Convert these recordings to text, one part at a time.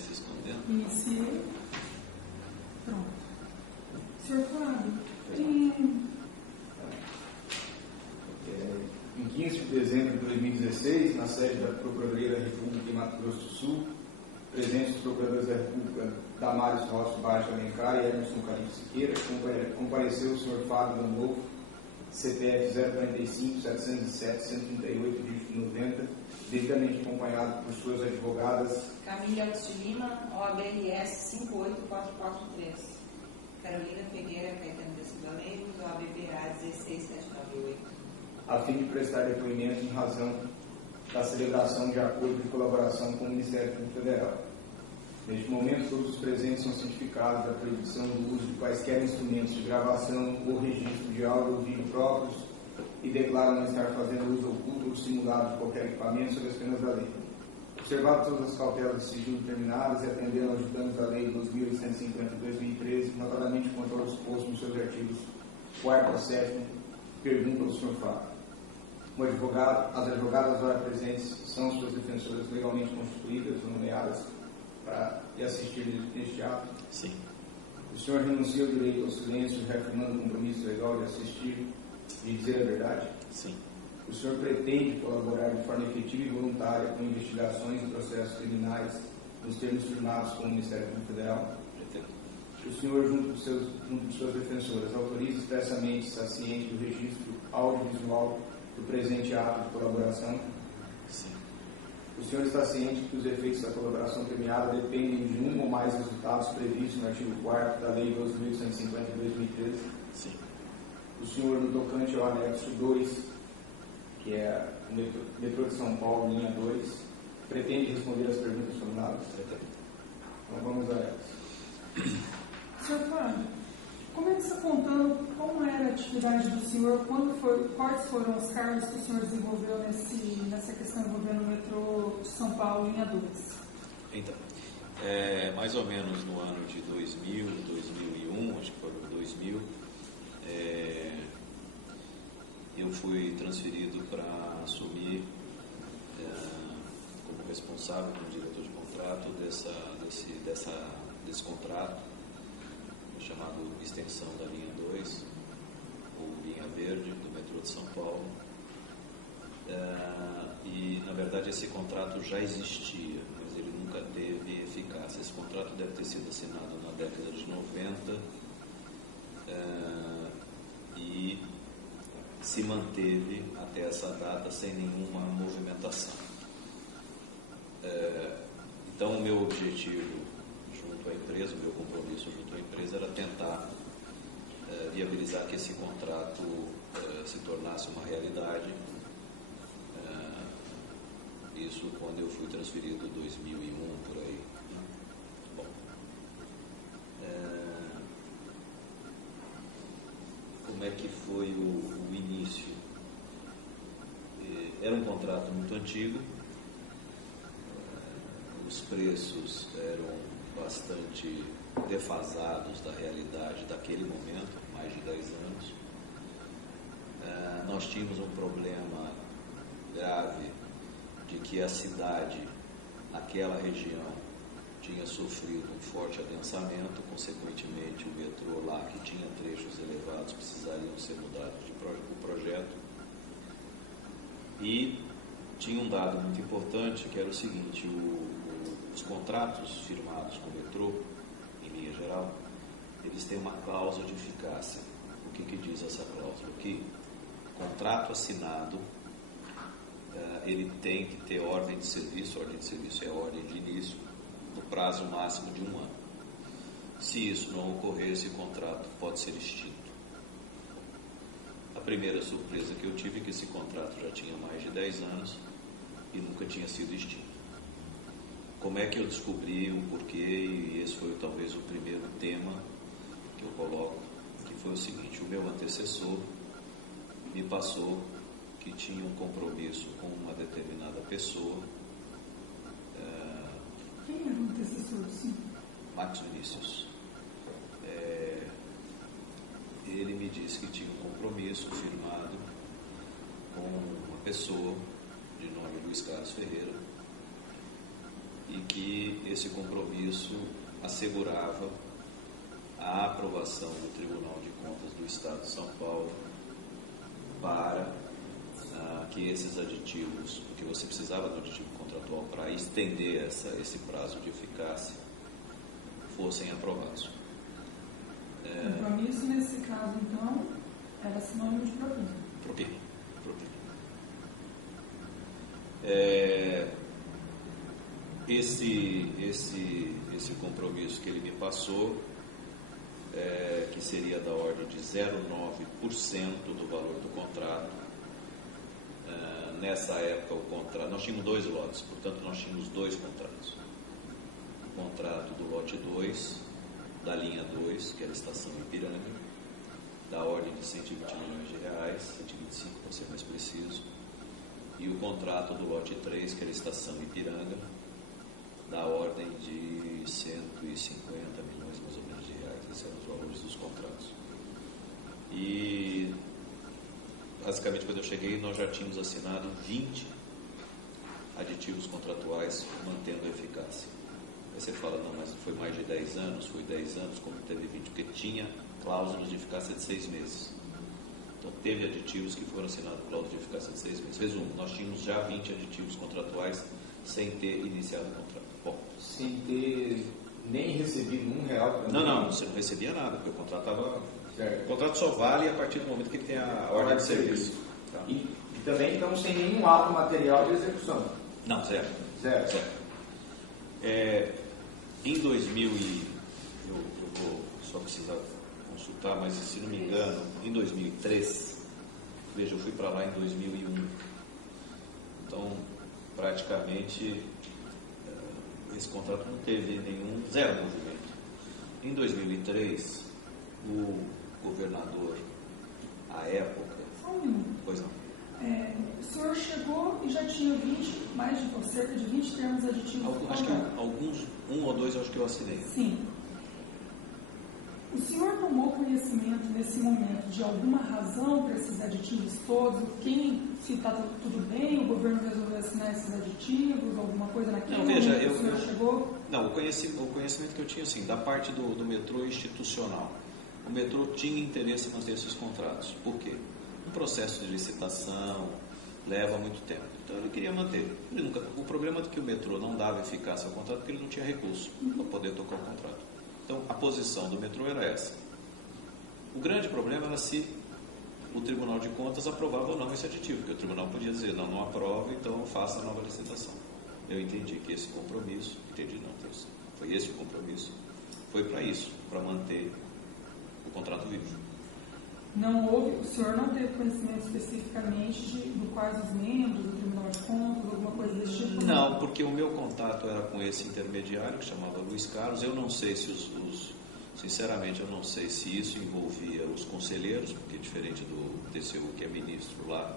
se escondendo. Iniciei. Pronto. Senhor Flávio, Em 15 de dezembro de 2016, na sede da Procuradoria da República em Mato Grosso do Sul, presentes os procuradores da República Damares Rossi Baixo Alencar e Emerson Calixto Siqueira, compareceu o senhor Fábio Landolfo, CPF 045-707-138-90, devidamente acompanhado por suas advogadas Camila Augusto Lima, OABRS 58443. Carolina Pereira Caetano da Silva Lemos, OABBA 16798. a fim de prestar depoimento em razão da celebração de acordo de colaboração com o Ministério Público Federal. Neste momento, todos os presentes são cientificados da proibição do uso de quaisquer instrumentos de gravação ou registro de áudio ou vídeo próprios e declaram não estar fazendo uso oculto ou simulado de qualquer equipamento sob as penas da lei. Observado todas as cautelas de sigilo determinadas e atendendo aos ditames da Lei 2.850/2013, notadamente quanto ao disposto nos seus artigos 4º a 7º, pergunta ao Sr. Fábio. As advogadas lá presentes são suas defensoras legalmente constituídas, nomeadas para lhe assistir neste ato? Sim. O senhor renuncia ao direito ao silêncio, reafirmando o compromisso legal de assistir e dizer a verdade? Sim. O senhor pretende colaborar de forma efetiva e voluntária com investigações e processos criminais nos termos firmados com o Ministério Público Federal? Pretendo. O senhor, junto de suas defensoras, autoriza expressamente, está ciente do registro audiovisual do presente ato de colaboração? Sim. O senhor está ciente que os efeitos da colaboração premiada dependem de um ou mais resultados previstos no artigo 4º da Lei 12.850/2013? Sim. O senhor, no tocante ao anexo 2, que é o metrô de São Paulo, linha 2, pretende responder as perguntas formuladas? Pretendo. Então vamos a elas. senhor Flávio, começa contando como era a atividade do senhor, quais foram os cargos que o senhor desenvolveu nessa questão envolvendo o metrô de São Paulo, linha 2. Então, mais ou menos no ano de 2000, 2001, acho que foi 2000, eu fui transferido para assumir como responsável, como diretor de contrato desse contrato, chamado Extensão da Linha 2, ou Linha Verde, do metrô de São Paulo. E, na verdade, esse contrato já existia, mas ele nunca teve eficácia. Esse contrato deve ter sido assinado na década de 90 e se manteve até essa data sem nenhuma movimentação. Então, o meu objetivo junto à empresa, o meu compromisso junto à empresa era tentar viabilizar que esse contrato se tornasse uma realidade. Isso quando eu fui transferido em 2001, por aí. Bom, como é que foi o início? Era um contrato muito antigo, os preços eram bastante defasados da realidade daquele momento, mais de 10 anos. Nós tínhamos um problema grave de que a cidade, naquela região, tinha sofrido um forte adensamento, consequentemente o metrô lá, que tinha trechos elevados, precisariam ser mudados de projeto. E tinha um dado muito importante, que era o seguinte: os contratos firmados com o metrô, em linha geral, eles têm uma cláusula de eficácia. O que diz essa cláusula? Que contrato assinado, ele tem que ter ordem de serviço é ordem de início, no prazo máximo de 1 ano. Se isso não ocorrer, esse contrato pode ser extinto. A primeira surpresa que eu tive é que esse contrato já tinha mais de 10 anos e nunca tinha sido extinto. Como é que eu descobri o porquê? E esse foi talvez o primeiro tema que eu coloco, que foi o seguinte: o meu antecessor me passou que tinha um compromisso com uma determinada pessoa. Quem era o antecessor, sim? Max Vinícius. Ele me disse que tinha um compromisso firmado com uma pessoa de nome Luiz Carlos Ferreira, e que esse compromisso assegurava a aprovação do Tribunal de Contas do Estado de São Paulo para que esses aditivos, porque você precisava do aditivo contratual para estender esse prazo de eficácia, fossem aprovados. Compromisso, nesse caso, então, era sinônimo de propina. Propina. Esse compromisso que ele me passou, que seria da ordem de 0,9% do valor do contrato. Nessa época, o contrato, nós tínhamos 2 lotes, portanto, nós tínhamos 2 contratos. O contrato do lote 2, da linha 2, que era a estação Ipiranga, da ordem de 120 milhões de reais, 125 para ser mais preciso, e o contrato do lote 3, que era a estação Ipiranga, da ordem de 150 milhões mais ou menos de reais. Esses eram os valores dos contratos. E basicamente, quando eu cheguei, nós já tínhamos assinado 20 aditivos contratuais mantendo a eficácia. Aí você fala, não, mas foi mais de 10 anos, foi 10 anos, como teve 20, porque tinha cláusulas de eficácia de 6 meses. Então, teve aditivos que foram assinados com cláusula de eficácia de 6 meses. Resumo, nós tínhamos já 20 aditivos contratuais sem ter iniciado o contrato. Bom, sem ter nem recebido R$1 também. Não, você não recebia nada, porque o contrato estava... Certo. O contrato só vale a partir do momento que ele tem a ordem de serviço. Tá. E também então sem nenhum ato material de execução. Não, zero. Zero. Em 2000 eu vou só precisar consultar, mas se não me engano, em 2003, veja, eu fui para lá em 2001. Então, praticamente, esse contrato não teve zero movimento. Em 2003, o governador, à época... Só um minuto. Pois não. O senhor chegou e já tinha cerca de 20 termos aditivos. Acho que alguns, 1 ou 2, acho que eu assinei. Sim. O senhor tomou conhecimento nesse momento de alguma razão para esses aditivos todos? Se está tudo bem, o governo resolveu assinar esses aditivos, alguma coisa naquele momento que o senhor chegou? Não, o conhecimento que eu tinha, assim, da parte do metrô institucional. O metrô tinha interesse em manter esses contratos. Por quê? Um processo de licitação leva muito tempo. Então ele queria manter. O problema é que o metrô não dava eficácia ao contrato porque ele não tinha recurso para poder tocar o contrato. Então a posição do metrô era essa. O grande problema era se o Tribunal de Contas aprovava ou não esse aditivo, porque o tribunal podia dizer, não aprova, então faça a nova licitação. Eu entendi que esse compromisso, foi esse o compromisso, foi para isso, para manter o contrato vivo. O senhor não teve conhecimento especificamente de quais os membros do Tribunal de Contas, alguma coisa desse tipo? Não, porque o meu contato era com esse intermediário que chamava Luiz Carlos. Eu não sei se sinceramente, eu não sei se isso envolvia os conselheiros, porque diferente do TCU, que é ministro lá,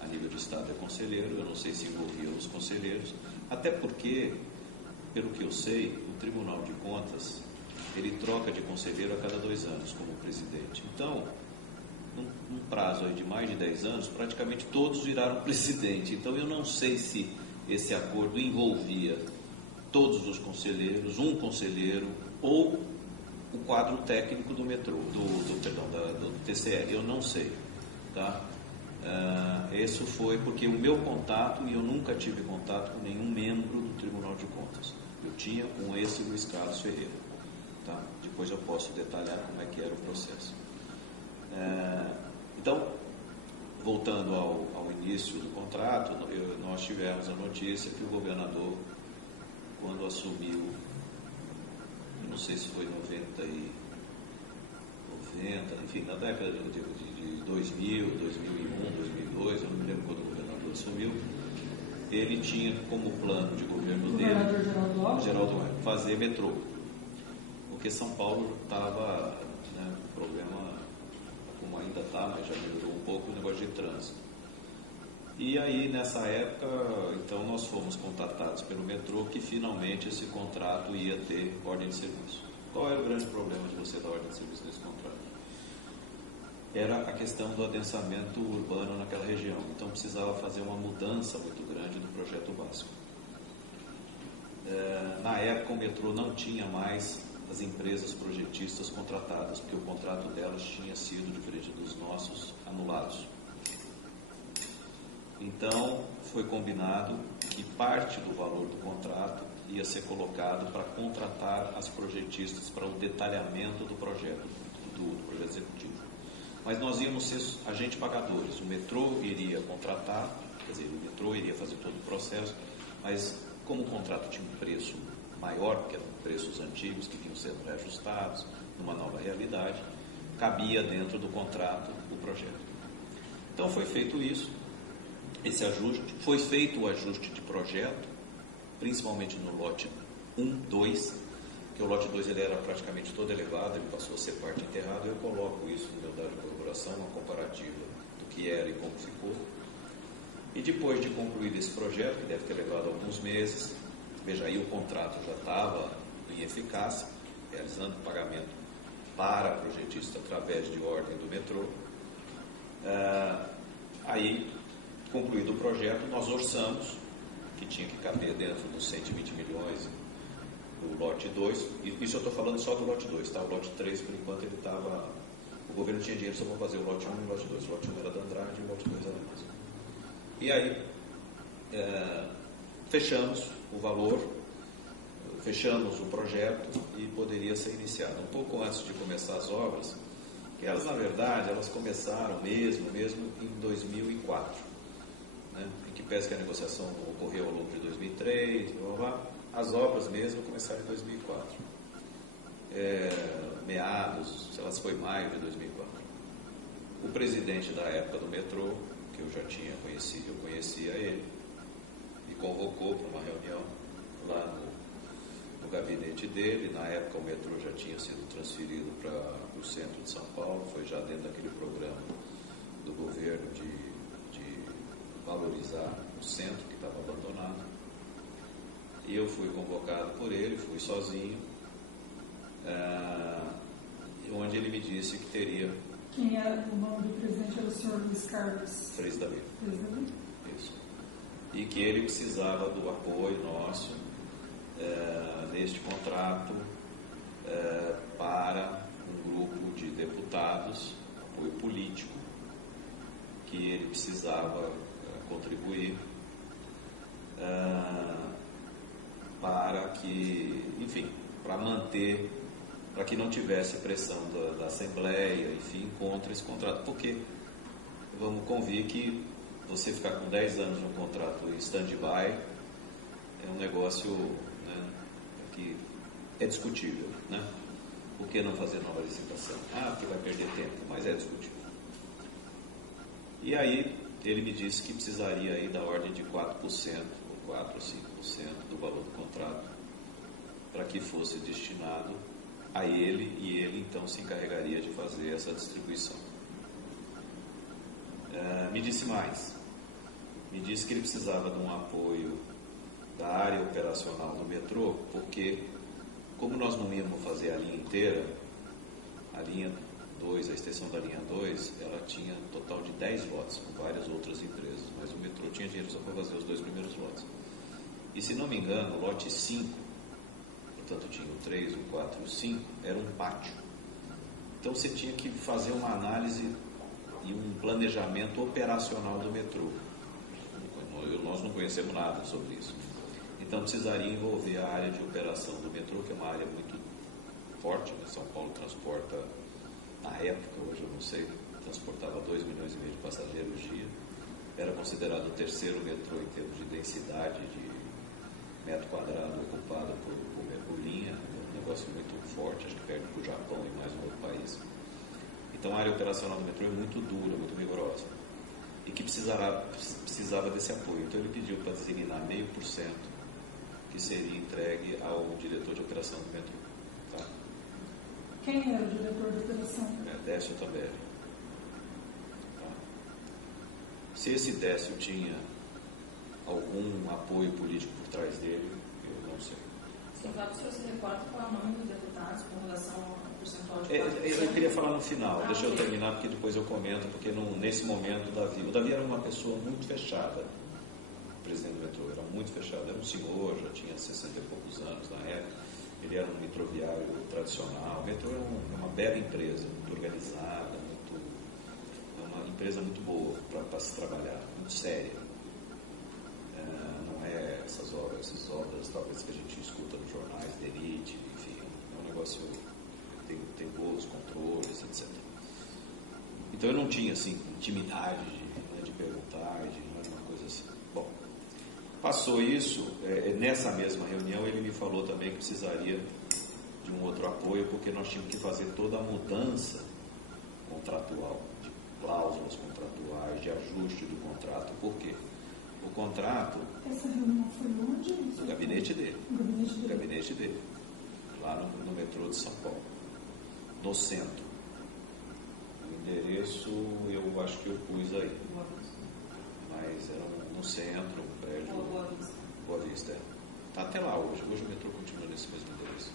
a nível de Estado é conselheiro, eu não sei se envolvia os conselheiros, até porque, pelo que eu sei, o Tribunal de Contas, ele troca de conselheiro a cada 2 anos como presidente. Então, num prazo aí de mais de 10 anos, praticamente todos viraram presidente. Então, eu não sei se esse acordo envolvia todos os conselheiros, um conselheiro ou o quadro técnico do metrô, do TCE, eu não sei, tá? Isso foi porque o meu contato, e eu nunca tive contato com nenhum membro do Tribunal de Contas. Eu tinha com esse Luiz Carlos Ferreira, tá? Depois eu posso detalhar como é que era o processo. Então, voltando ao início do contrato, nós tivemos a notícia que o governador, quando assumiu, não sei se foi 90, enfim, na década de 2000, 2001, 2002, eu não me lembro quando o governador assumiu, ele tinha como plano de governo dele, Geraldo Alckmin, fazer metrô, porque São Paulo estava, problema, como ainda está, mas já melhorou um pouco o negócio de trânsito. E aí, nessa época, então, nós fomos contatados pelo metrô que finalmente esse contrato ia ter ordem de serviço. Qual era o grande problema de você dar ordem de serviço nesse contrato? Era a questão do adensamento urbano naquela região. Então, precisava fazer uma mudança muito grande do projeto básico. Na época o metrô não tinha mais as empresas projetistas contratadas, porque o contrato delas tinha sido, diferente dos nossos, anulados. Então foi combinado que parte do valor do contrato ia ser colocado para contratar as projetistas para o detalhamento do projeto, do projeto executivo. Mas nós íamos ser agentes pagadores. O metrô iria contratar, quer dizer, o metrô iria fazer todo o processo, mas como o contrato tinha um preço maior, porque eram preços antigos que vinham sendo reajustados numa nova realidade, cabia dentro do contrato o projeto. Então foi feito isso, esse ajuste, foi feito o ajuste de projeto, principalmente no lote 1, 2, que o lote 2 ele era praticamente todo elevado, ele passou a ser parte enterrada. Eu coloco isso no meu dado de colaboração, uma comparativa do que era e como ficou. E depois de concluído esse projeto, que deve ter levado alguns meses, veja, aí o contrato já estava em eficácia, realizando o pagamento para a projetista através de ordem do metrô. Aí, concluído o projeto, nós orçamos, que tinha que caber dentro dos 120 milhões do lote 2, isso eu estou falando só do lote 2, tá? O lote 3, por enquanto, ele estava... O governo tinha dinheiro só para fazer o lote 1 e o lote 2. O lote 1 era da Andrade e o lote 2 era nosso. E aí, fechamos o valor, fechamos o projeto e poderia ser iniciado. Um pouco antes de começar as obras, que elas, na verdade, elas começaram mesmo em 2004, né? Em que pese que a negociação ocorreu ao longo de 2003, blá, blá, blá. As obras mesmo começaram em 2004. Meados, sei lá se foi maio de 2004. O presidente da época do metrô, que eu já tinha conhecido, eu conhecia ele, me convocou para uma reunião lá no gabinete dele. Na época o metrô já tinha sido transferido para o centro de São Paulo, foi já dentro daquele programa do governo de valorizar o centro que estava abandonado. E eu fui convocado por ele, fui sozinho, onde ele me disse que teria... Quem era o nome do presidente? Era o senhor Luiz Carlos Freis Davi. Isso. E que ele precisava do apoio nosso neste contrato para um grupo de deputados, apoio político, que ele precisava contribuir para que, enfim, para manter, para que não tivesse pressão da Assembleia, enfim, contra esse contrato, porque vamos convir que você ficar com 10 anos no contrato em stand-by é um negócio, né, que é discutível, né? Por que não fazer nova licitação? Porque vai perder tempo, mas é discutível. E aí ele me disse que precisaria aí da ordem de 4%, ou 4 ou 5% do valor do contrato, para que fosse destinado a ele, e ele então se encarregaria de fazer essa distribuição. Me disse mais. Me disse que ele precisava de um apoio da área operacional do metrô, porque como nós não íamos fazer a linha inteira, a linha 2, a extensão da linha 2, ela tinha um total de 10 lotes, com várias outras empresas, mas o metrô tinha dinheiro só para fazer os 2 primeiros lotes. E se não me engano, o lote 5, portanto tinha o 3, o 4 e o 5, era um pátio. Então você tinha que fazer uma análise e um planejamento operacional do metrô. Nós não conhecemos nada sobre isso. Então precisaria envolver a área de operação do metrô, que é uma área muito forte, né? São Paulo transporta, na época, hoje eu não sei, transportava 2,5 milhões de passageiros dia. Era considerado o terceiro metrô em termos de densidade de metro quadrado ocupado por linha. Um negócio muito forte, acho que perde para o Japão e mais um outro país. Então a área operacional do metrô é muito dura, muito rigorosa, e que precisava desse apoio. Então ele pediu para designar 0,5%, que seria entregue ao diretor de operação do metrô. Tá? Quem era o diretor de operação? Décio Tamberi. Tá? Se esse Décio tinha algum apoio político por trás dele, eu não sei. Sim, claro, se você recorda qual é o nome dos deputados com relação ao percentual de eu queria falar no final, deixa eu terminar, porque depois eu comento, porque nesse momento o Davi era uma pessoa muito fechada. O presidente do metrô, era muito fechado, era um senhor, já tinha 60 e poucos anos na época, ele era um metroviário tradicional. O metrô é uma bela empresa, muito organizada, é uma empresa muito boa para se trabalhar, muito séria. Não é essas obras talvez que a gente escuta nos jornais, de elite, enfim, é um negócio que tem boas controles, etc. Então eu não tinha assim, intimidade de perguntar, não era uma coisa assim. Bom, passou isso, nessa mesma reunião ele me falou também que precisaria de um outro apoio, porque nós tínhamos que fazer toda a mudança contratual, de cláusulas contratuais, de ajuste do contrato. Por quê? O contrato... Essa reunião foi onde? No gabinete dele. No gabinete dele. Lá no metrô de São Paulo, no centro. O endereço eu acho que eu pus aí, mas era no centro, um prédio. Boa Vista. Está até lá hoje. Hoje o metrô continua nesse mesmo endereço.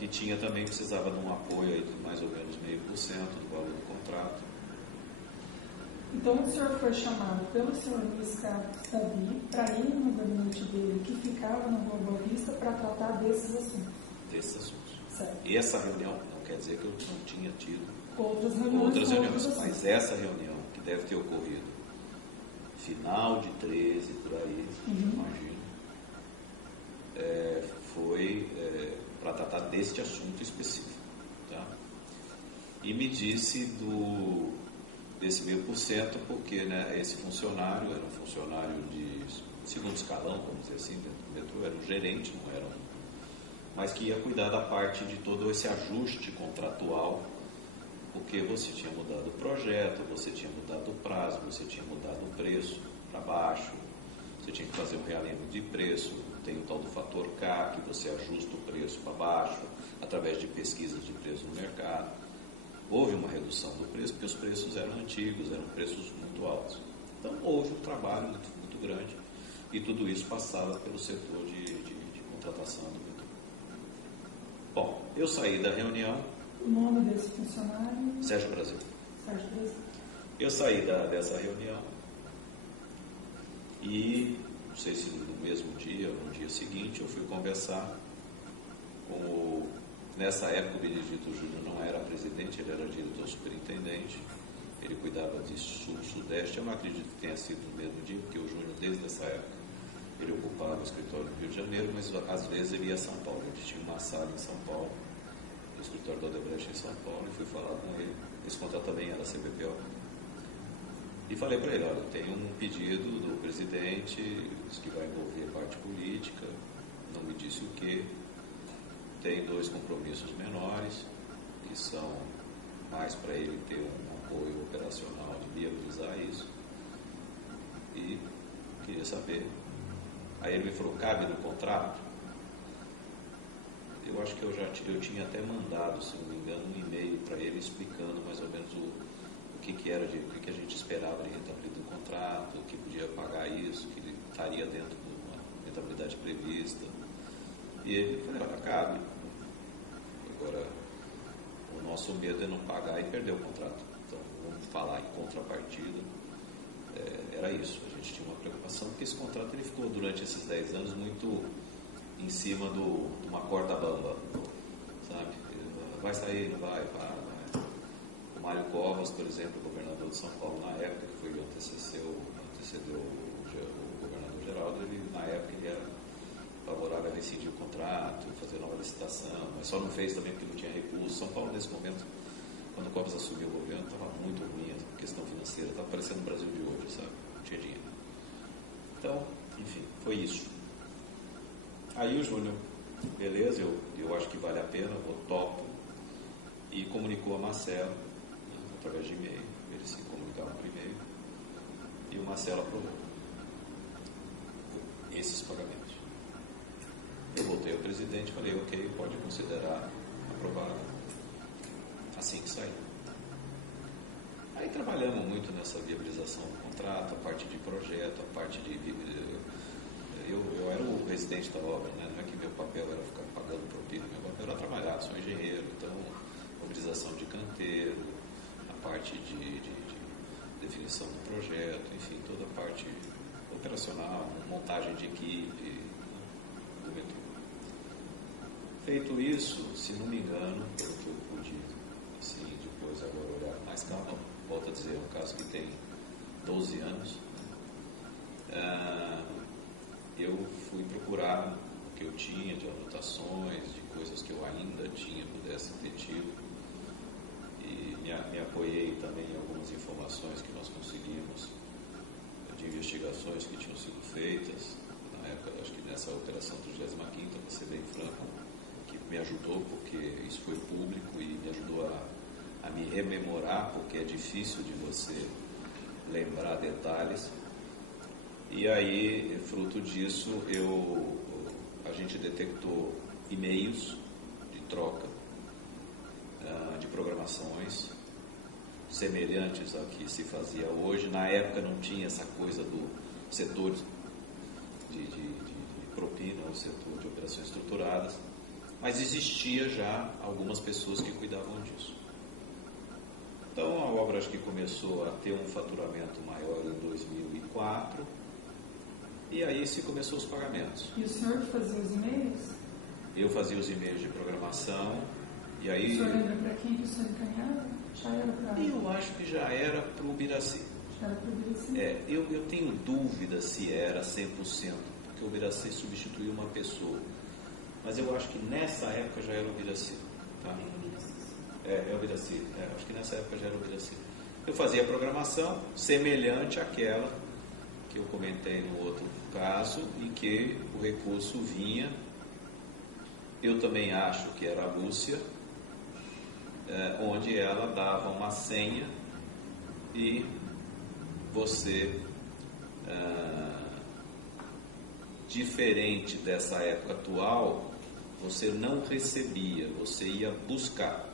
E tinha também, precisava de um apoio aí de mais ou menos 0,5% do valor do contrato. Então o senhor foi chamado pelo senhor Luiz Carlos Davi para ir no gabinete dele, que ficava na Rua Boa Vista, para tratar desses assuntos. Certo. E essa reunião, não quer dizer que eu não tinha tido outras reuniões, mas essa reunião, que deve ter ocorrido final de 13, por aí, imagino, foi para tratar deste assunto específico. Tá? E me disse desse 0,5%, porque esse funcionário era um funcionário de segundo escalão, vamos dizer assim, dentro do metrô, era um gerente, não era mas que ia cuidar da parte de todo esse ajuste contratual, porque você tinha mudado o projeto, você tinha mudado o prazo, você tinha mudado o preço para baixo, você tinha que fazer um realinhamento de preço, tem o tal do fator K, que você ajusta o preço para baixo, através de pesquisas de preço no mercado. Houve uma redução do preço, porque os preços eram antigos, eram preços muito altos. Então houve um trabalho muito grande, e tudo isso passava pelo setor de contratação do metrô. Bom, eu saí da reunião. O nome desse funcionário? Sérgio Brasil. Sérgio Brasil. Eu saí dessa reunião e, não sei se no mesmo dia ou no dia seguinte, eu fui conversar com nessa época o Benedito Júnior não era presidente, ele era diretor superintendente, ele cuidava de sul-sudeste. Eu não acredito que tenha sido no mesmo dia, porque o Júnior, desde essa época, ele ocupava o escritório do Rio de Janeiro, mas às vezes ele ia a São Paulo. Ele tinha uma sala em São Paulo, no escritório do Odebrecht em São Paulo, e fui falar com ele. Esse contrato também era CBPO. E falei para ele: olha, tem um pedido do presidente, isso que vai envolver parte política, não me disse o que, tem 2 compromissos menores, que são mais para ele ter um apoio operacional de viabilizar isso, e queria saber. Aí ele me falou: cabe no contrato? Eu acho que eu tinha até mandado, se não me engano, um e-mail para ele explicando mais ou menos o que era, o que a gente esperava de rentabilidade do contrato, que podia pagar isso, que ele estaria dentro de uma rentabilidade prevista. E ele falou: olha, cabe. Agora, o nosso medo é não pagar e perder o contrato. Então, vamos falar em contrapartida. Era isso, a gente tinha uma preocupação, porque esse contrato ele ficou durante esses 10 anos muito em cima de uma corda bamba, sabe? Vai sair, não vai, vai. O Mário Covas, por exemplo, governador de São Paulo na época, que foi antecedeu o governador Geraldo, ele na época ele era favorável a rescindir o contrato, fazer nova licitação, mas só não fez também porque não tinha recurso. São Paulo, nesse momento, quando o Covas assumiu o governo, estava muito ruim a questão financeira, estava parecendo o Brasil de hoje, sabe? Não tinha dinheiro. Então, enfim, foi isso. Aí o Júnior, beleza, eu acho que vale a pena, eu topo, e comunicou a Marcelo, através de e-mail, eles se comunicavam por e-mail, e o Marcelo aprovou esses pagamentos. Eu voltei ao presidente e falei: ok, pode considerar aprovado, assim que sair. Aí trabalhamos muito nessa viabilização do contrato, a parte de projeto, a parte de... Eu era o residente da obra, né? Não é que meu papel era ficar pagando propina, meu papel era trabalhar, sou engenheiro, então mobilização de canteiro, a parte de definição do projeto, enfim, toda a parte operacional, montagem de equipe do metrô. Feito isso, se não me engano, pelo que eu pude, assim, depois agora olhar mais calma, volto a dizer, é um caso que tem 12 anos, eu fui procurar o que eu tinha de anotações, de coisas que eu ainda tinha, pudesse ter tido, e me apoiei também em algumas informações que nós conseguimos de investigações que tinham sido feitas na época, acho que nessa operação 35ª, para ser bem franco, que me ajudou, porque isso foi público e me ajudou a me rememorar, porque é difícil de você lembrar detalhes. E aí, fruto disso, a gente detectou e-mails de troca de programações semelhantes ao que se fazia hoje. Na época não tinha essa coisa do setor de propina, o setor de operações estruturadas, mas existia já algumas pessoas que cuidavam disso. Então a obra acho que começou a ter um faturamento maior em 2004, e aí se começou os pagamentos. E o senhor que fazia os e-mails? Eu fazia os e-mails de programação, e aí... O senhor lembra para quem que o senhor encaminhava? Já era para... Eu acho que já era para o Ubiraci. Já era para o Ubiraci? Eu tenho dúvida se era 100%, porque o Ubiraci substituiu uma pessoa. Mas eu acho que nessa época já era o Ubiraci. Tá? É o Ubiraci. Acho que nessa época já era o Ubiraci. Eu fazia a programação semelhante àquela que eu comentei no outro caso, em que o recurso vinha, eu também acho que era a Lúcia, onde ela dava uma senha e você, diferente dessa época atual, você não recebia, você ia buscar.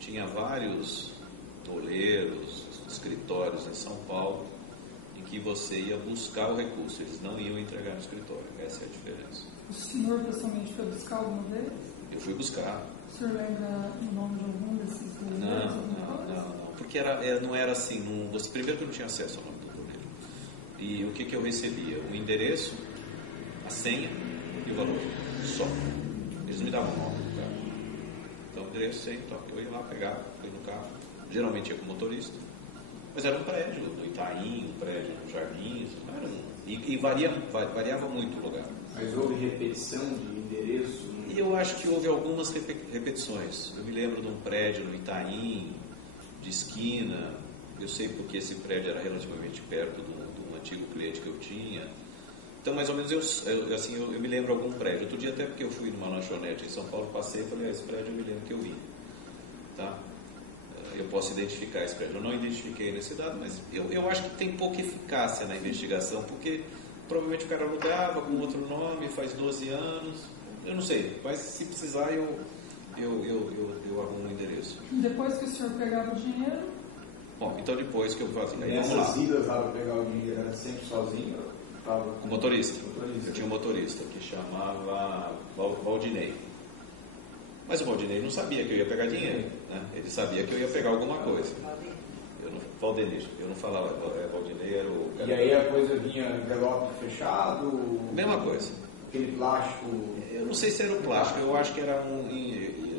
Tinha vários toleiros, escritórios em São Paulo, em que você ia buscar o recurso, eles não iam entregar no escritório, essa é a diferença. O senhor pessoalmente foi buscar alguma vez? Eu fui buscar. O senhor lembra o nome de algum desses toleiros? Não, porque não era assim, primeiro que eu não tinha acesso ao nome do toleiro. E o que eu recebia? O endereço, a senha e o valor, só. Eles não me davam o nome do carro. Então, o endereço, senha, então, eu ia lá pegar, fui no carro, geralmente ia com o motorista, mas era um prédio no Itaim, um prédio no Jardins, e variava muito o lugar. Mas houve repetição de endereço? E eu acho que houve algumas repetições. Eu me lembro de um prédio no Itaim, de esquina, eu sei porque esse prédio era relativamente perto de um antigo cliente que eu tinha. Então, mais ou menos, eu me lembro de algum prédio. Outro dia, até porque eu fui numa lanchonete em São Paulo, passei e falei, esse prédio eu me lembro que eu vi. Tá? Eu posso identificar esse prédio. Eu não identifiquei nesse dado, mas eu acho que tem pouca eficácia na investigação, porque provavelmente o cara alugava com outro nome, faz 12 anos, eu não sei, mas se precisar eu arrumo o endereço. Depois que o senhor pegava o dinheiro? Bom, então depois que eu fazia... Nessas idas lá para pegar o dinheiro, era sempre sozinho? Com motorista. Eu tinha um motorista que chamava Valdinei. Mas o Valdinei não sabia que eu ia pegar dinheiro, né? Ele sabia que eu ia pegar alguma coisa. Valdenir, eu não falava, Valdinei era o... E aí a coisa vinha envelope fechado? Mesma coisa. Aquele plástico... Eu não sei se era o plástico, eu acho que era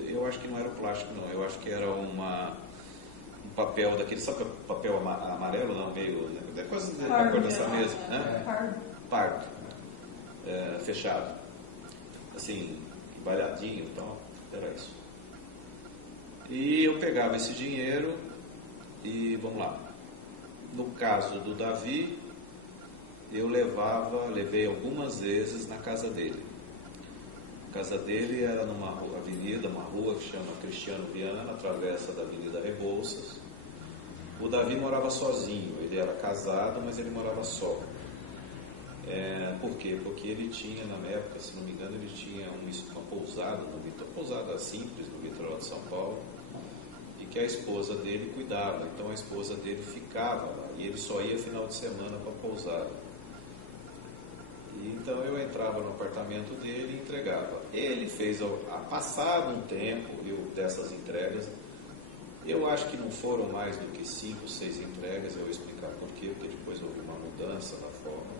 eu acho que não era o plástico não, eu acho que era um papel daquele, sabe papel amarelo não, meio, é coisa da cor dessa mesa, né? Pardo. Fechado. Assim, embalhadinho e tal, era isso. E eu pegava esse dinheiro e vamos lá. No caso do Davi, eu levei algumas vezes na casa dele. A casa dele era numa avenida, uma rua que chama Cristiano Viana, na travessa da Avenida Rebouças. O Davi morava sozinho, ele era casado, mas ele morava só. Por quê? Porque ele tinha, na época, se não me engano, ele tinha uma pousada, uma pousada simples no litoral de São Paulo, e que a esposa dele cuidava. Então a esposa dele ficava lá, e ele só ia final de semana para a pousada. Então eu entrava no apartamento dele e entregava. Ele fez, passado um tempo dessas entregas, Eu acho que não foram mais do que 5, 6 entregas, eu vou explicar por quê, porque depois houve uma mudança na forma.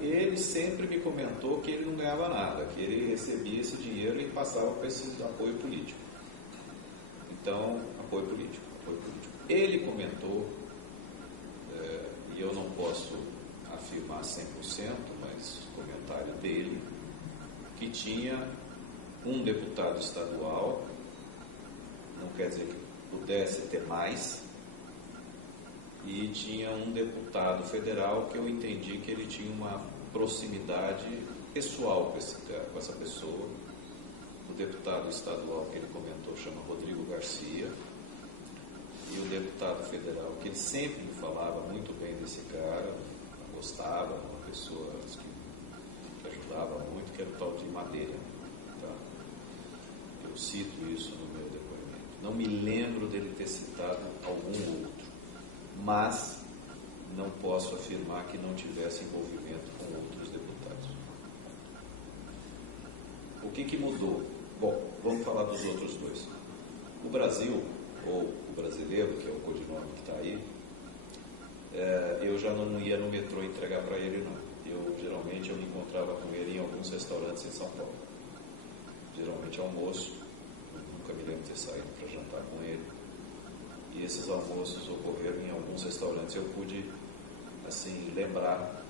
Ele sempre me comentou que ele não ganhava nada, que ele recebia esse dinheiro e passava para esse apoio político. Então, apoio político. Ele comentou, e eu não posso afirmar 100%, mas comentário dele, que tinha um deputado estadual, não quer dizer que pudesse ter mais, e tinha um deputado federal que eu entendi que ele tinha uma proximidade pessoal com essa pessoa. O deputado estadual que ele comentou chama Rodrigo Garcia, e o deputado federal, que ele sempre me falava muito bem desse cara, gostava, uma pessoa que ajudava muito, que era o tal de Madeira. Tá? Eu cito isso no meu depoimento. Não me lembro dele ter citado algum outro, mas não posso afirmar que não tivesse envolvimento com outros deputados. O que mudou? Bom, vamos falar dos outros dois. O Brasil, ou o brasileiro, que é o codinome que está aí, eu já não ia no metrô entregar para ele, não. Geralmente eu me encontrava com ele em alguns restaurantes em São Paulo. Geralmente almoço, nunca me lembro de ter saído para jantar com ele. E esses almoços ocorreram em alguns restaurantes. Eu pude, assim, lembrar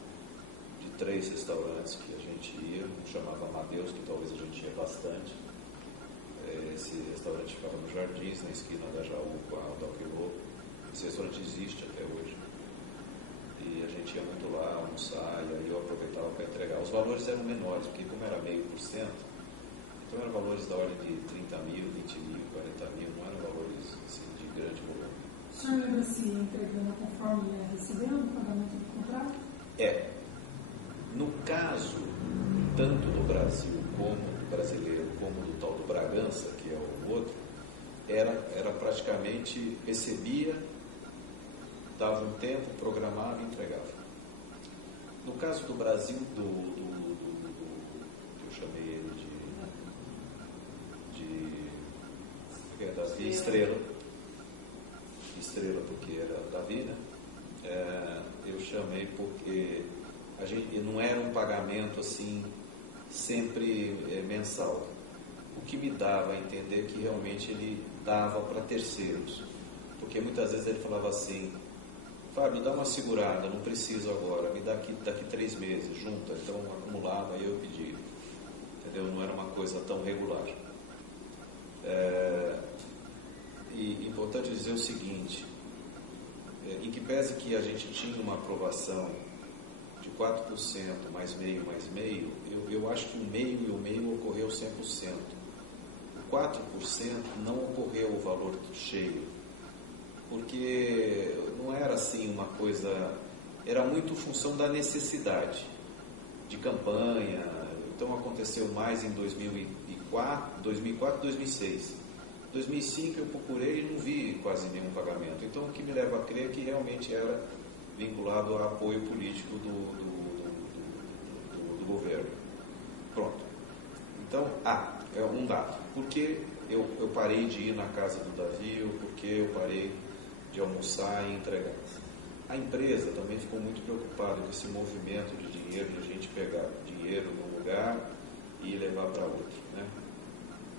de 3 restaurantes que a gente ia, um chamava Amadeus, que talvez a gente ia bastante. Esse restaurante ficava nos Jardins, na esquina da Jaú com a Alto. Esse restaurante existe até hoje. E a gente ia muito lá almoçar, e aí eu aproveitava para entregar. Os valores eram menores, porque como era 0,5%, então eram valores da ordem de 30 mil, 20 mil, 40 mil, não eram valores assim, de grande volume. O senhor lembra se entregando conforme ia recebendo o pagamento do contrato? No caso, tanto do Brasil como do brasileiro, como do tal do Bragança, que é o outro, era praticamente, recebia, dava um tempo, programava e entregava. No caso do Brasil, eu chamei ele de Davi Estrela, porque era Davi, né? Eu chamei porque não era um pagamento assim, sempre mensal. O que me dava a entender que realmente ele dava para terceiros. Porque muitas vezes ele falava assim: Fábio, dá uma segurada, não preciso agora, me dá daqui 3 meses, junta. Então acumulava e eu pedia. Entendeu? Não era uma coisa tão regular. E importante dizer o seguinte: em que pese que a gente tinha uma aprovação de 4%, mais meio, eu acho que o meio ocorreu 100%. O 4% não ocorreu o valor cheio, porque não era assim uma coisa, era muito função da necessidade de campanha. Então aconteceu mais em 2004, 2006. 2005 eu procurei e não vi quase nenhum pagamento. Então o que me leva a crer que realmente era vinculado ao apoio político do governo. Pronto. Então, é um dado. Por que eu parei de ir na casa do Davi, ou por que eu parei de almoçar e entregar? A empresa também ficou muito preocupada com esse movimento de dinheiro, de a gente pegar dinheiro num lugar e levar para outro, né?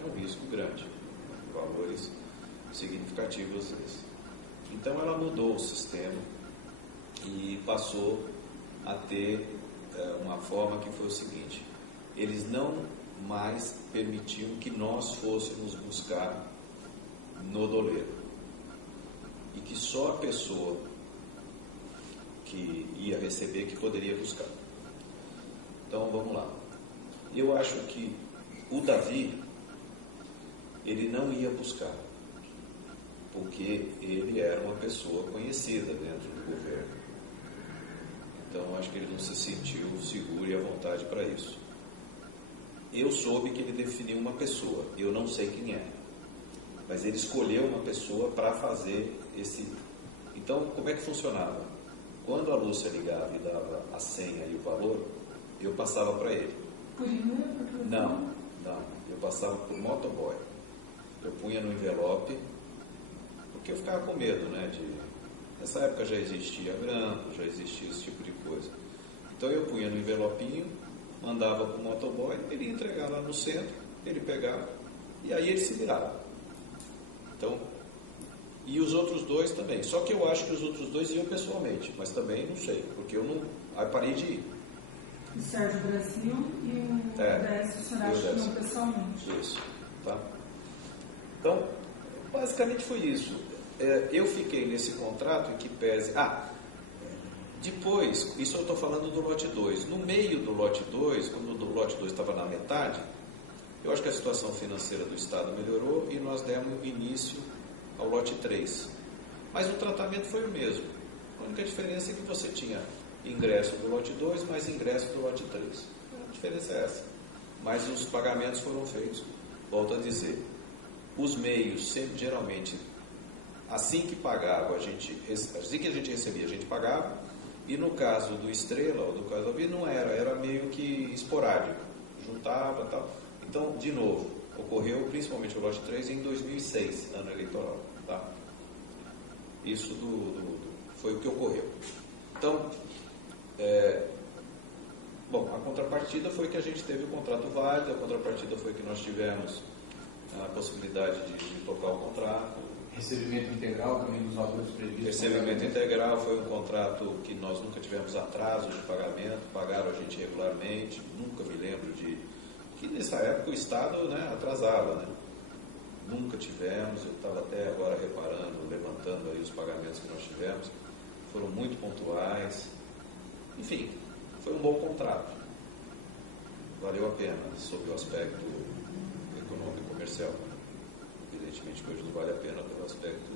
É um risco grande, valores significativos às vezes. Então ela mudou o sistema e passou a ter uma forma que foi o seguinte: eles não mais permitiam que nós fôssemos buscar no doleiro, e que só a pessoa que ia receber que poderia buscar. Então vamos lá. Eu acho que o Davi, ele não ia buscar, porque ele era uma pessoa conhecida dentro do governo. Então acho que ele não se sentiu seguro e à vontade para isso. Eu soube que ele definiu uma pessoa, eu não sei quem é, mas ele escolheu uma pessoa para fazer esse. Então, como é que funcionava? Quando a Lúcia ligava e dava a senha e o valor, eu passava para ele. Por e-mail? Não, eu passava por motoboy. Eu punha no envelope, porque eu ficava com medo, né? Nessa época já existia grampo, já existia esse tipo de coisa. Então eu punha no envelopinho, mandava para o motoboy, ele ia entregar lá no centro, ele pegava, e aí ele se virava. Então, e os outros dois também. Só que eu acho que os outros dois iam pessoalmente, mas também não sei, porque eu não. Aí parei de ir. O Sérgio Brasil e o Décio, o senhor acha que iam pessoalmente? Isso, tá? Então, basicamente foi isso. Eu fiquei nesse contrato em que pese... depois, isso eu estou falando do lote 2. No meio do lote 2, quando o lote 2 estava na metade, eu acho que a situação financeira do Estado melhorou e nós demos início ao lote 3. Mas o tratamento foi o mesmo. A única diferença é que você tinha ingresso do lote 2 mais ingresso do lote 3. A diferença é essa. Mas os pagamentos foram feitos. Volto a dizer, os meios sempre, geralmente, assim que pagava, assim que a gente recebia, a gente pagava, e no caso do Estrela, ou do caso da Via, não era meio que esporádico, juntava e tal. Então, de novo, ocorreu principalmente o lote 3 em 2006, ano eleitoral, tá? Isso foi o que ocorreu. Então, a contrapartida foi que a gente teve o contrato válido, a contrapartida foi que nós tivemos a possibilidade de tocar o contrato. Recebimento integral também dos valores previstos. Recebimento integral foi um contrato que nós nunca tivemos atraso de pagamento, pagaram a gente regularmente, nunca me lembro que nessa época o Estado, né, atrasava, né? Nunca tivemos, eu estava até agora reparando, levantando aí os pagamentos que nós tivemos, foram muito pontuais, enfim, foi um bom contrato, valeu a pena, sob o aspecto econômico e comercial. Evidentemente que hoje não vale a pena pelo aspecto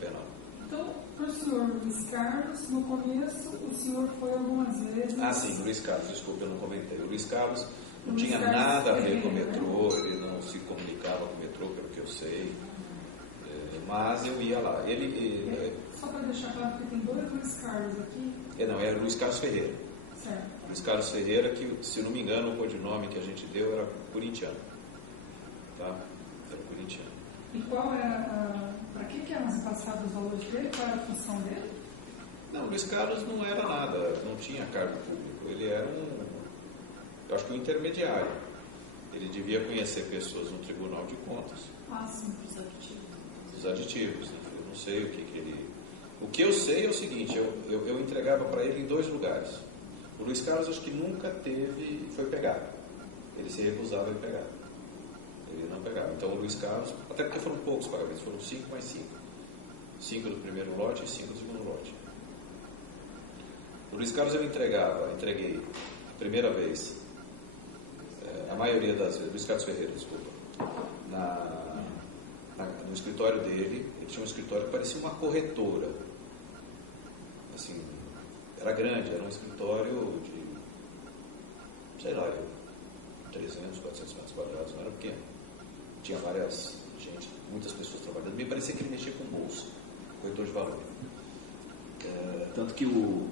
penal. Então, para o senhor Luiz Carlos, no começo o senhor foi algumas vezes... Sim, o Luiz Carlos, desculpa, eu não comentei. O Luiz Carlos não tinha nada a ver com o metrô, ele não se comunicava com o metrô, pelo que eu sei, mas eu ia lá. Só para deixar claro que tem dois Luiz Carlos aqui. É Luiz Carlos Ferreira. Certo. Luiz Carlos Ferreira, que, se não me engano, o codinome que a gente deu era corintiano. Tá? Era corintiano. E qual era, para que eram repassados os valores dele? Qual era a função dele? Não, o Luiz Carlos não era nada, não tinha cargo público. Ele era eu acho que um intermediário. Ele devia conhecer pessoas no Tribunal de Contas. Sim. Os aditivos, né? Eu não sei o que ele... O que eu sei é o seguinte, eu entregava para ele em 2 lugares. O Luiz Carlos acho que nunca foi pegado. Ele se recusava a pegar. Ele não pegava. Então o Luiz Carlos, até porque foram poucos pagamentos, foram 5 mais 5. 5 do primeiro lote e 5 do segundo lote. O Luiz Carlos eu entreguei a primeira vez, a maioria das vezes, Luiz Carlos Ferreira, desculpa, no escritório dele. Ele tinha um escritório que parecia uma corretora. Assim, era grande, era um escritório de, sei lá, 300, 400 metros quadrados, não era pequeno. Tinha muitas pessoas trabalhando. Me parecia que ele mexia com bolsa, corretor de valor. Tanto que o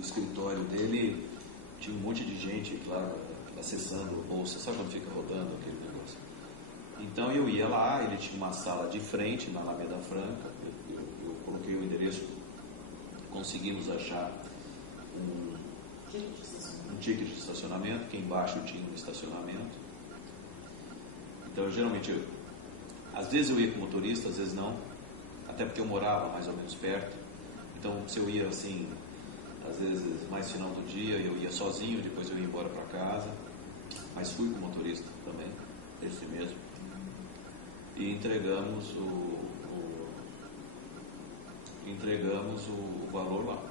escritório dele tinha um monte de gente, claro, acessando a bolsa. Sabe quando fica rodando aquele negócio? Então eu ia lá, ele tinha uma sala de frente na Alameda Franca. Eu coloquei o endereço, conseguimos achar um ticket de estacionamento, que embaixo tinha um estacionamento. Então geralmente, às vezes eu ia com motorista, às vezes não, até porque eu morava mais ou menos perto. Então se eu ia assim, às vezes mais final do dia, eu ia sozinho, depois eu ia embora para casa, mas fui com motorista também, esse mesmo, e entregamos o valor lá,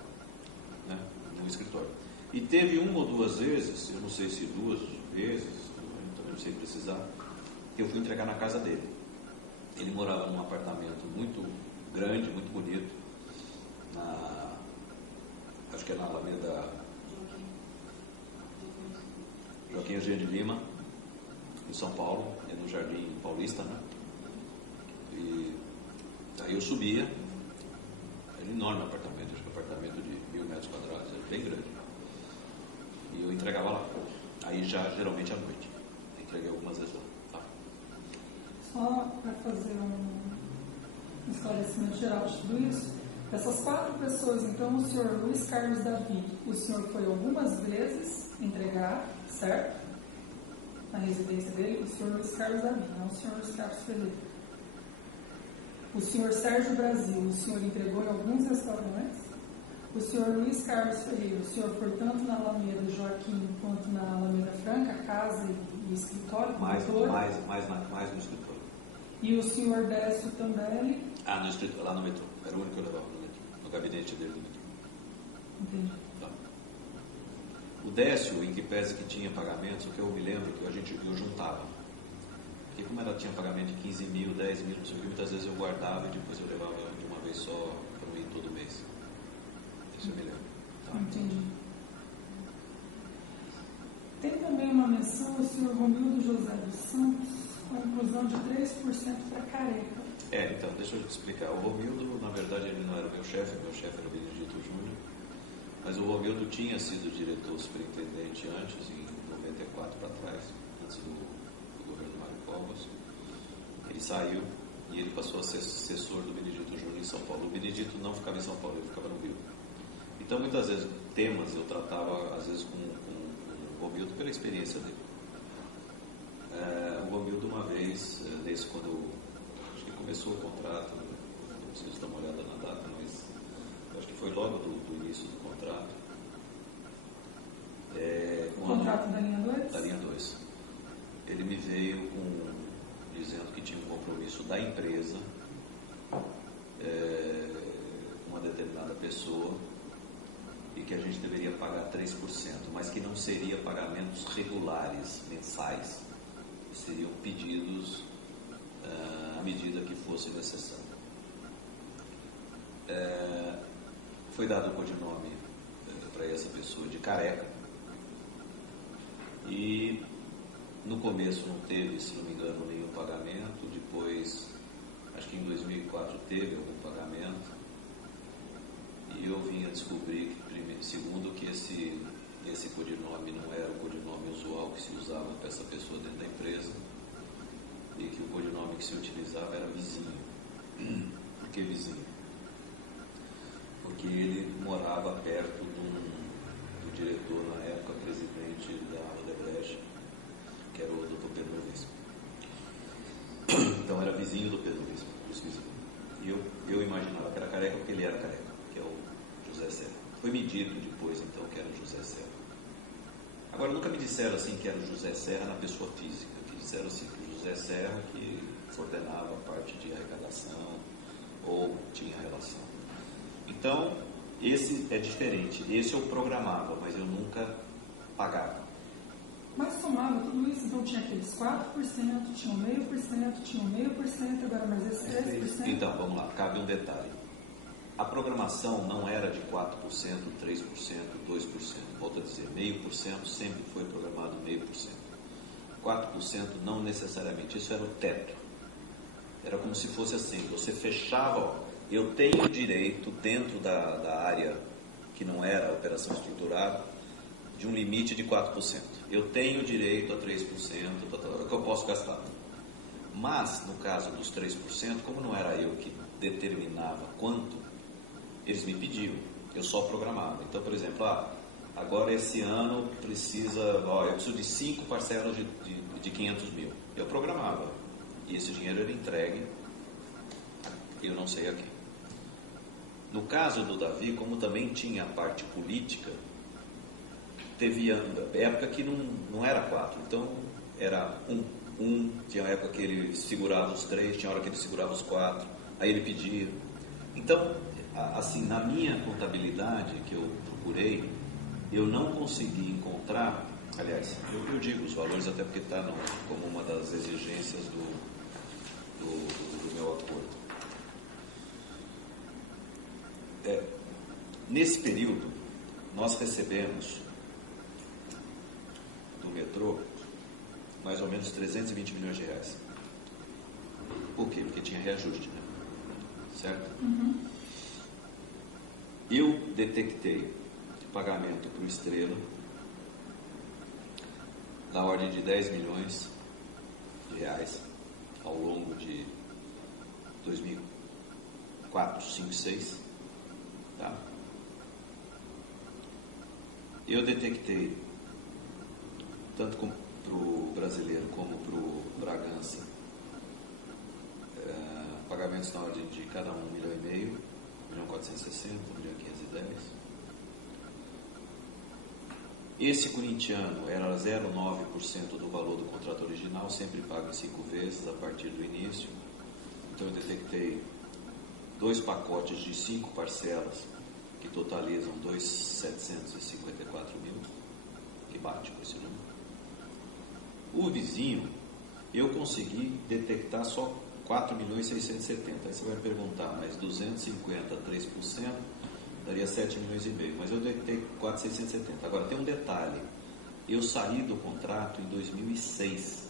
né, no escritório. E teve 1 ou 2 vezes, eu não sei se 2 vezes, também não sei precisar, que eu fui entregar na casa dele. Ele morava num apartamento muito grande, muito bonito, acho que é na Alameda Joaquim Eugênio de Lima, em São Paulo, no Jardim Paulista, né? E aí eu subia, era um enorme apartamento, acho que um apartamento de 1.000 metros quadrados, era bem grande. E eu entregava lá. Aí já geralmente à noite. Entreguei algumas vezes lá. Tá? só para fazer um esclarecimento geral de tudo isso, essas 4 pessoas, então o senhor Luiz Carlos Davi, o senhor foi algumas vezes entregar, certo? Na residência dele, o senhor Luiz Carlos Davi, não o senhor Luiz Carlos Ferreira. O senhor Sérgio Brasil, o senhor entregou em alguns restaurantes. O senhor Luiz Carlos Ferreira, o senhor foi tanto na Alameda Joaquim quanto na Alameda Franca, casa e escritório? Mais no escritório. E o senhor Décio também? No escritório, lá no metrô. Era o único que eu levava no metrô, no gabinete dele do metrô. Entendi. Tá. O Décio, em que pese que tinha pagamentos, o que eu me lembro que eu juntava. Porque como ela tinha pagamento de 15 mil, 10 mil, não sei o que, muitas vezes eu guardava e depois eu levava de uma vez só para mim todo mês. Isso eu me lembro. Tá? Entendi. Tem também uma menção ao senhor Romildo José dos Santos, com a inclusão de 3% para Careca. Então, deixa eu te explicar. O Romildo, na verdade, ele não era o meu chefe era o Benedito Júnior, mas o Romildo tinha sido diretor superintendente antes, em 94 para trás, antes do governo Mário Covas. Ele saiu e ele passou a ser assessor do Benedito Júnior em São Paulo. O Benedito não ficava em São Paulo, ele ficava no Rio. Então, muitas vezes, temas eu tratava, às vezes, com o Romildo pela experiência dele. O Romildo, uma vez, desde quando acho que começou o contrato, não preciso dar uma olhada na data, mas acho que foi logo do início do contrato. O contrato da linha 2? Da linha 2. Ele me veio dizendo que tinha um compromisso da empresa com uma determinada pessoa e que a gente deveria pagar 3%, mas que não seria pagamentos regulares, mensais, seriam pedidos à medida que fosse necessário. Foi dado o codinome para essa pessoa de Careca, e no começo não teve, se não me engano, nenhum pagamento. Depois, acho que em 2004 teve algum pagamento, e eu vim a descobrir que, segundo, que esse codinome não era o codinome usual que se usava para essa pessoa dentro da empresa, e que o codinome que se utilizava era Vizinho. Por que Vizinho? Porque ele morava perto do diretor, na época, presidente da Odebrecht, que era o Dr. Pedro Visco. Então era vizinho do Pedro Visco, os vizinhos. E eu imaginava que era Careca porque ele era Careca, que é o José Serra. Foi me dito depois, então, que era o José Serra. Agora, nunca me disseram assim que era o José Serra na pessoa física, que disseram assim que o José Serra que coordenava a parte de arrecadação ou tinha relação. Então, esse é diferente. Esse eu programava, mas eu nunca pagava. Mas somava tudo isso, então tinha aqueles 4%, tinha 0,5%, tinha 0,5%, agora mais esse 3%. Então, vamos lá, cabe um detalhe. A programação não era de 4%, 3%, 2%. Volto a dizer, 0,5% sempre foi programado 0,5%. 4% não necessariamente, isso era o teto. Era como se fosse assim, você fechava, eu tenho direito dentro da área que não era a operação estruturada, de um limite de 4%. Eu tenho direito a 3%, é o que eu posso gastar. Mas, no caso dos 3%, como não era eu que determinava quanto, eles me pediam, eu só programava. Então, por exemplo, agora esse ano eu preciso de 5 parcelas de 500 mil. Eu programava. E esse dinheiro era entregue, eu não sei a quem. No caso do Davi, como também tinha a parte política, teve época que não era 4, então era 1, tinha época que ele segurava os 3, tinha hora que ele segurava os 4, aí ele pedia. Então, assim, na minha contabilidade que eu procurei, eu não consegui encontrar, aliás, eu digo os valores até porque está como uma das exigências do meu acordo. Nesse período, nós recebemos do metrô mais ou menos 320 milhões de reais. Por quê? Porque tinha reajuste, né? Certo? Uhum. Eu detectei pagamento para o Estrela da ordem de 10 milhões de reais ao longo de 2004, 5, 6. Tá? Eu detectei, tanto para o brasileiro como para o Bragança, pagamentos na ordem de cada um 1,5 milhão, 1.460, 1.510. Esse corintiano era 0,9% do valor do contrato original, sempre pago em 5 vezes a partir do início. Então eu detectei 2 pacotes de 5 parcelas que totalizam 2.754 mil, que bate com esse número. O vizinho, eu consegui detectar só 4.670.000. Aí você vai perguntar, mas 250 a 3% daria 7,5 milhões, mas eu detectei 4.670. Agora tem um detalhe, eu saí do contrato em 2006.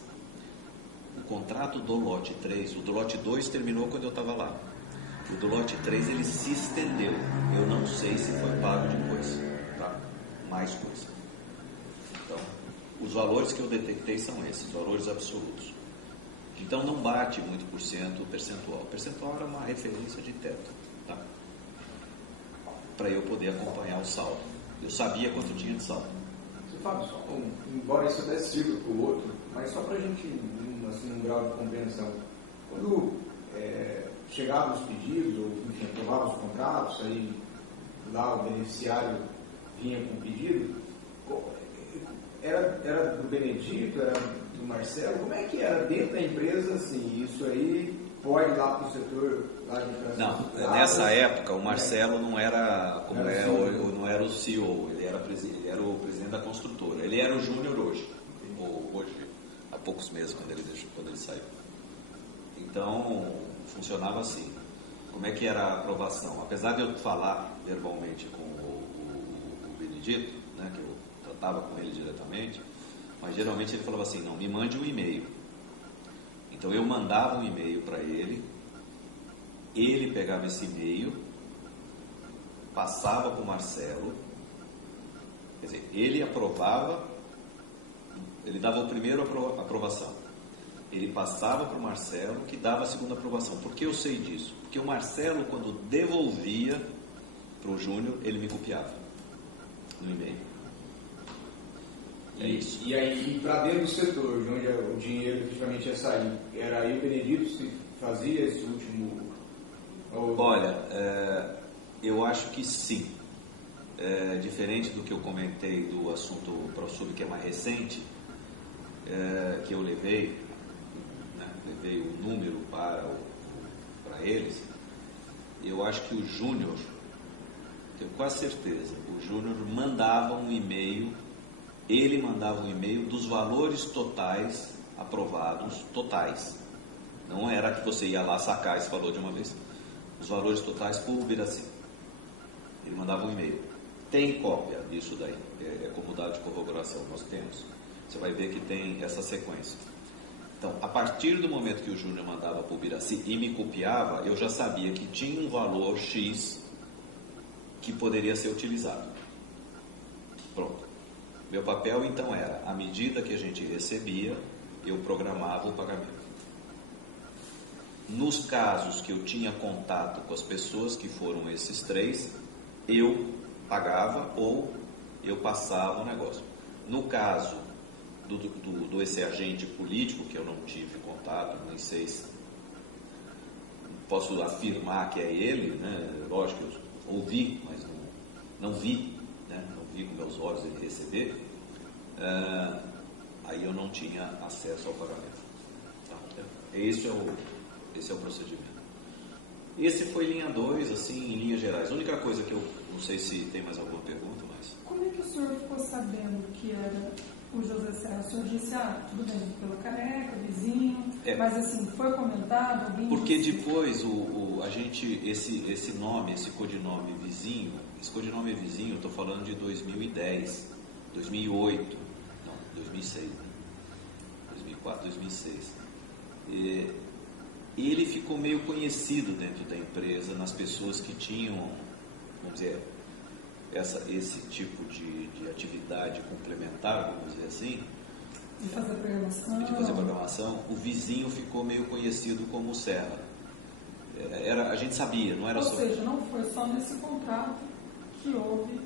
O contrato do lote 3, o do lote 2 terminou quando eu estava lá. O do lote 3 ele se estendeu. Eu não sei se foi pago depois, tá? Mais coisa. Então, os valores que eu detectei são esses, valores absolutos. Então não bate muito o percentual. O percentual era uma referência de teto, tá? Para eu poder acompanhar o saldo. Eu sabia quanto tinha de saldo. Você fala, embora isso até sirva para o outro, mas só para a gente, assim, um grau de compreensão. Quando chegavam os pedidos, ou enfim, aprovavam os contratos, aí lá o beneficiário vinha com o pedido, era do Benedito, era do Marcelo, como é que era dentro da empresa, assim, isso aí pode ir lá para o setor lá de infraestrutura? Não, nessa época o Marcelo não era como não era o CEO, ele era o presidente da construtora, ele era o júnior hoje, ou hoje, há poucos meses quando ele saiu. Então, funcionava assim. Como é que era a aprovação? Apesar de eu falar verbalmente com o Benedito, né, que eu tratava com ele diretamente, mas geralmente ele falava assim, não, me mande um e-mail. Então eu mandava um e-mail para ele pegava esse e-mail, passava para o Marcelo, quer dizer, ele aprovava, ele dava o primeiro aprovação, ele passava para o Marcelo, que dava a segunda aprovação. Por que eu sei disso? Porque o Marcelo, quando devolvia para o Júnior, ele me copiava no e-mail. É isso. E aí, para dentro do setor, de onde o dinheiro efetivamente ia sair, era aí o Benedito que fazia esse último... Olha, eu acho que sim. Diferente do que eu comentei do assunto ProSub, que é mais recente, que eu levei o número para eles, eu acho que o Júnior, tenho quase certeza, o Júnior mandava um e-mail, ele mandava um e-mail dos valores totais aprovados, totais. Não era que você ia lá sacar esse valor de uma vez. Os valores totais por Ubiraci. Ele mandava um e-mail. Tem cópia disso daí, é como dado de corroboração, nós temos. Você vai ver que tem essa sequência. Então, a partir do momento que o Júnior mandava para o Ubiraci e me copiava, eu já sabia que tinha um valor X que poderia ser utilizado. Pronto. Meu papel, então, era, à medida que a gente recebia, eu programava o pagamento. Nos casos que eu tinha contato com as pessoas, que foram esses 3, eu pagava ou eu passava o negócio. No caso do esse agente político, que eu não tive contato, nem sei se posso afirmar que é ele, né? Lógico, eu ouvi, mas não vi, né? Não vi com meus olhos ele receber, aí eu não tinha acesso ao pagamento. Tá? Esse é o procedimento. Esse foi linha 2, assim, em linhas gerais. A única coisa que eu não sei se tem mais alguma pergunta, mas... Como é que o senhor ficou sabendo que era o José Serra? O senhor disse, tudo bem, pelo Careca, vizinho, mas assim, foi comentado? Porque depois a gente, esse nome, esse codinome vizinho, eu estou falando de 2010, 2008, não, 2006, né? 2004, 2006. Ele ficou meio conhecido dentro da empresa, nas pessoas que tinham, vamos dizer, esse tipo de atividade complementar, vamos dizer assim, De fazer programação. De fazer programação, o vizinho ficou meio conhecido como Serra. A gente sabia, não era Ou só... Ou seja, não foi só nesse contrato que houve,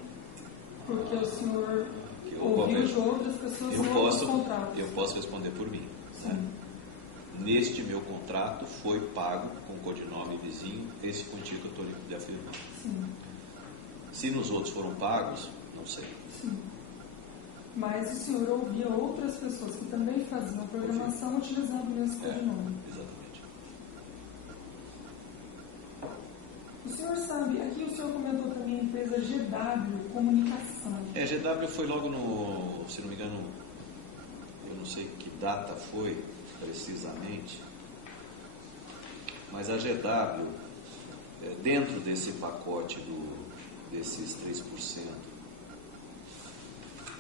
porque o senhor ouviu de outras pessoas em outros contratos. Eu posso responder por mim. Né? Neste meu contrato foi pago com codinome vizinho esse quantia que eu estou lhe afirmando. Sim. Se nos outros foram pagos, não sei. Sim. Mas o senhor ouvia outras pessoas que também faziam programação utilizando o mesmo codinome. Exatamente. O senhor sabe, aqui o senhor comentou também a empresa GW Comunicação. GW foi logo no, se não me engano, eu não sei que data foi precisamente, mas a GW, dentro desse pacote desses 3%,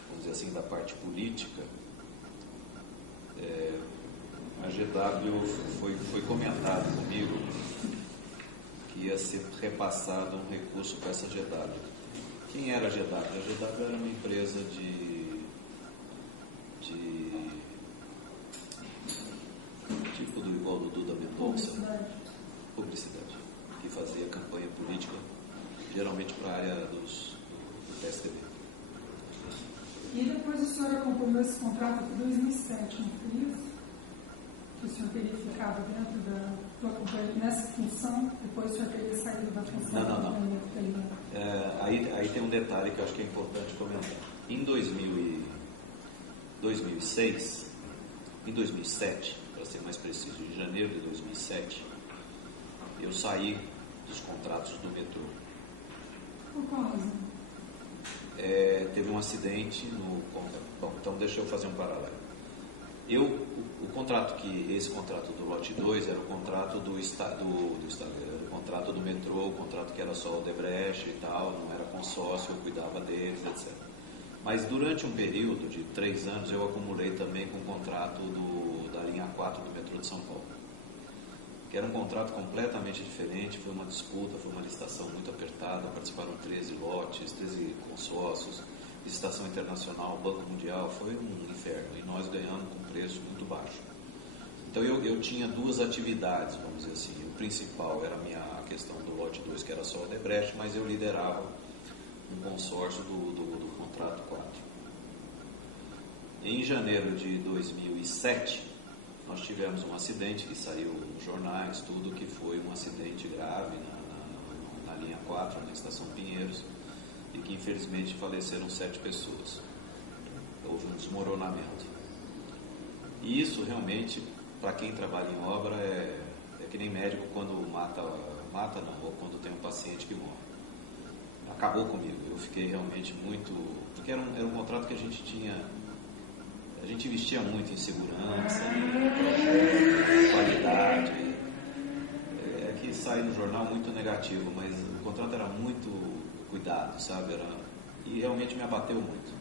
vamos dizer assim, da parte política, a GW foi comentado comigo que ia ser repassado um recurso para essa GW. Quem era a GW? A GW era uma empresa tipo igual do Duda Mendonça, publicidade, que fazia campanha política, geralmente para a área do PSDB. E depois o senhor acompanhou esse contrato até 2007, não foi isso? Que o senhor teria ficado dentro do acompanhamento nessa função, depois o senhor teria saído da função? Não. Aí tem um detalhe que eu acho que é importante comentar. Em 2007, para ser mais preciso, em janeiro de 2007, eu saí dos contratos do metrô. Por qual razão? Teve um acidente no contrato. Bom, então deixa eu fazer um paralelo. Esse contrato do lote 2 era o contrato do contrato do metrô, o contrato que era só o Odebrecht e tal, não era consórcio, eu cuidava deles, etc. Mas durante um período de 3 anos eu acumulei também com o contrato da linha 4 do metrô de São Paulo, que era um contrato completamente diferente, foi uma disputa, foi uma licitação muito apertada, participaram 13 lotes, 13 consórcios, licitação internacional, Banco Mundial, foi um inferno, e nós ganhamos com um preço muito baixo. Então eu tinha 2 atividades, vamos dizer assim. O principal era a questão do lote 2, que era só o Odebrecht, mas eu liderava um consórcio do contrato 4. Em janeiro de 2007, nós tivemos um acidente que saiu nos jornais, tudo, que foi um acidente grave na linha 4, na estação Pinheiros, e que infelizmente faleceram 7 pessoas. Houve um desmoronamento. E isso realmente, para quem trabalha em obra, é que nem médico quando mata não, ou quando tem um paciente que morre. Acabou comigo. Eu fiquei realmente muito... Porque era um contrato que a gente tinha... A gente investia muito em segurança, em qualidade. É que sai no jornal muito negativo, mas o contrato era muito cuidado, sabe? E realmente me abateu muito.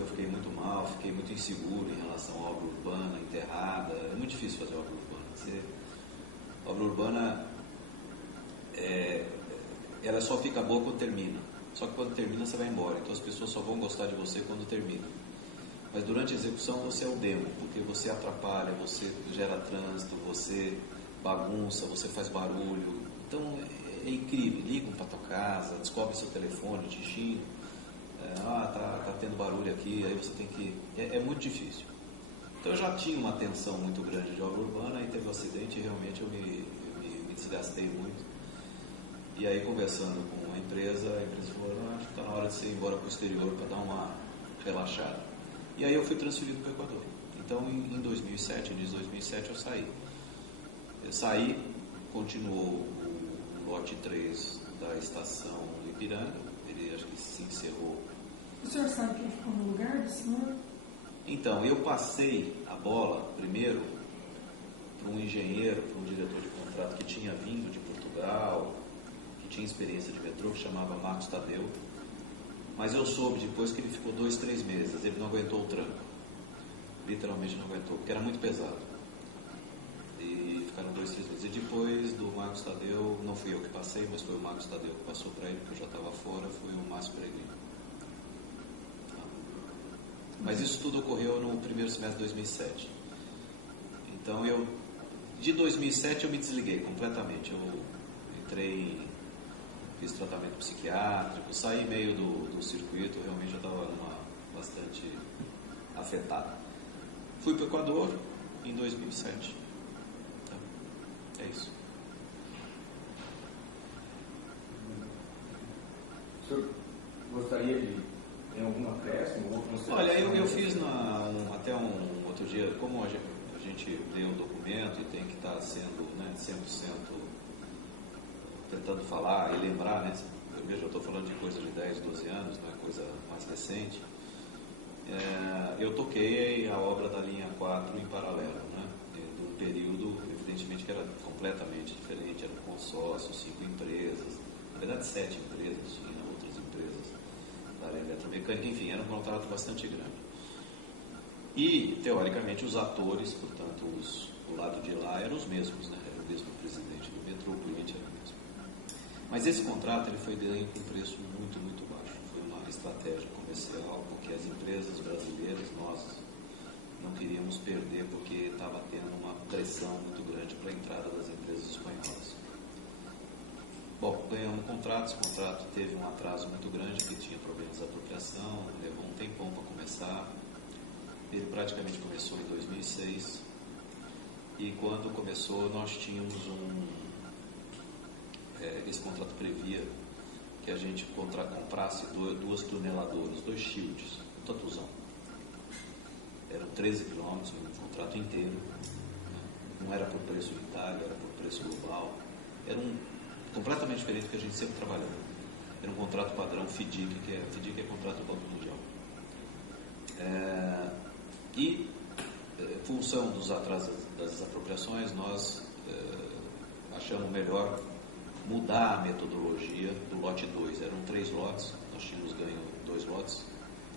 Eu fiquei muito mal, fiquei muito inseguro em relação à obra urbana, enterrada. É muito difícil fazer obra urbana. Obra urbana, ela só fica boa quando termina. Só que quando termina você vai embora, então as pessoas só vão gostar de você quando termina. Mas durante a execução você é o demo, porque você atrapalha, você gera trânsito, você bagunça, você faz barulho. Então é incrível, ligam para tua casa, descobre seu telefone, te xingam. Tá tendo barulho aqui, aí você tem que... É muito difícil. Então eu já tinha uma tensão muito grande de obra urbana, aí teve um acidente e realmente eu me desgastei muito. E aí conversando com a empresa falou, acho que está na hora de você ir embora para o exterior para dar uma relaxada. E aí eu fui transferido para o Equador. Então em 2007, início de 2007 eu saí. Continuou o lote 3 da estação do Ipiranga, ele acho que se encerrou. O senhor sabe quem ficou no lugar do senhor? Então, eu passei a bola primeiro para um engenheiro, para um diretor de contrato que tinha vindo de Portugal, que tinha experiência de metrô, que chamava Marcos Tadeu. Mas eu soube depois que ele ficou 2, 3 meses, ele não aguentou o tranco. Literalmente não aguentou, porque era muito pesado. E ficaram 2, 3 meses. E depois do Marcos Tadeu, não fui eu que passei, mas foi o Marcos Tadeu que passou para ele, porque eu já estava fora, foi o Márcio Peregrino. Mas isso tudo ocorreu no primeiro semestre de 2007. Então de 2007 eu me desliguei completamente. Eu fiz tratamento psiquiátrico, saí meio do circuito, realmente eu estava bastante afetado. Fui para o Equador em 2007. Então, é isso. O senhor gostaria de ter algum acréscimo? Olha, eu fiz até um outro dia, como a gente lê um documento e tem que estar sendo 100% tentando falar e lembrar, né? Eu estou falando de coisa de 10, 12 anos, não é coisa mais recente. Eu toquei a obra da linha 4 em paralelo, né? Do período, evidentemente que era completamente diferente, era um consórcio, 5 empresas, na verdade 7 empresas, tinha outras empresas da área eletromecânica, enfim, era um contrato bastante grande. E, teoricamente, os atores, portanto, o lado de lá eram os mesmos, né? Era o mesmo presidente do metrô, o cliente era o mesmo. Mas esse contrato ele foi ganho com um preço muito, muito baixo. Foi uma estratégia comercial, porque as empresas brasileiras, nós não queríamos perder, porque estava tendo uma pressão muito grande para a entrada das empresas espanholas. Bom, ganhamos um contrato, esse contrato teve um atraso muito grande, porque tinha problemas de apropriação, levou um tempão para começar. Ele praticamente começou em 2006 e quando começou nós tínhamos esse contrato previa que a gente comprasse 2 tuneladoras, 2 shields, um tatuzão. Eram 13 quilômetros, um contrato inteiro, né? Não era por preço unitário, era por preço global, era completamente diferente do que a gente sempre trabalhou. Era um contrato padrão FDIC, FDIC é contrato do Banco Mundial. E, função dos atrasos das desapropriações, nós achamos melhor mudar a metodologia do lote 2. Eram 3 lotes, nós tínhamos ganho 2 lotes,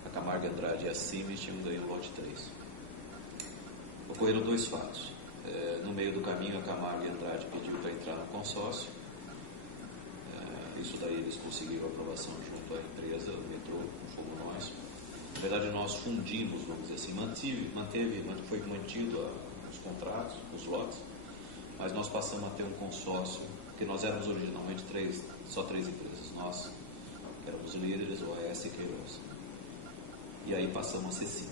a Camargo e Andrade e a Siemens tinham ganho o lote 3. Ocorreram 2 fatos. No meio do caminho, a Camargo e Andrade pediu para entrar no consórcio. Isso daí eles conseguiram aprovação junto à empresa, o metrô, o Fogo Nosso. Na verdade, nós fundimos, vamos dizer assim, foi mantido os contratos, os lotes, mas nós passamos a ter um consórcio, porque nós éramos originalmente só 3 empresas. Nós éramos líderes, OAS e Queiroz. E aí passamos a ser 5.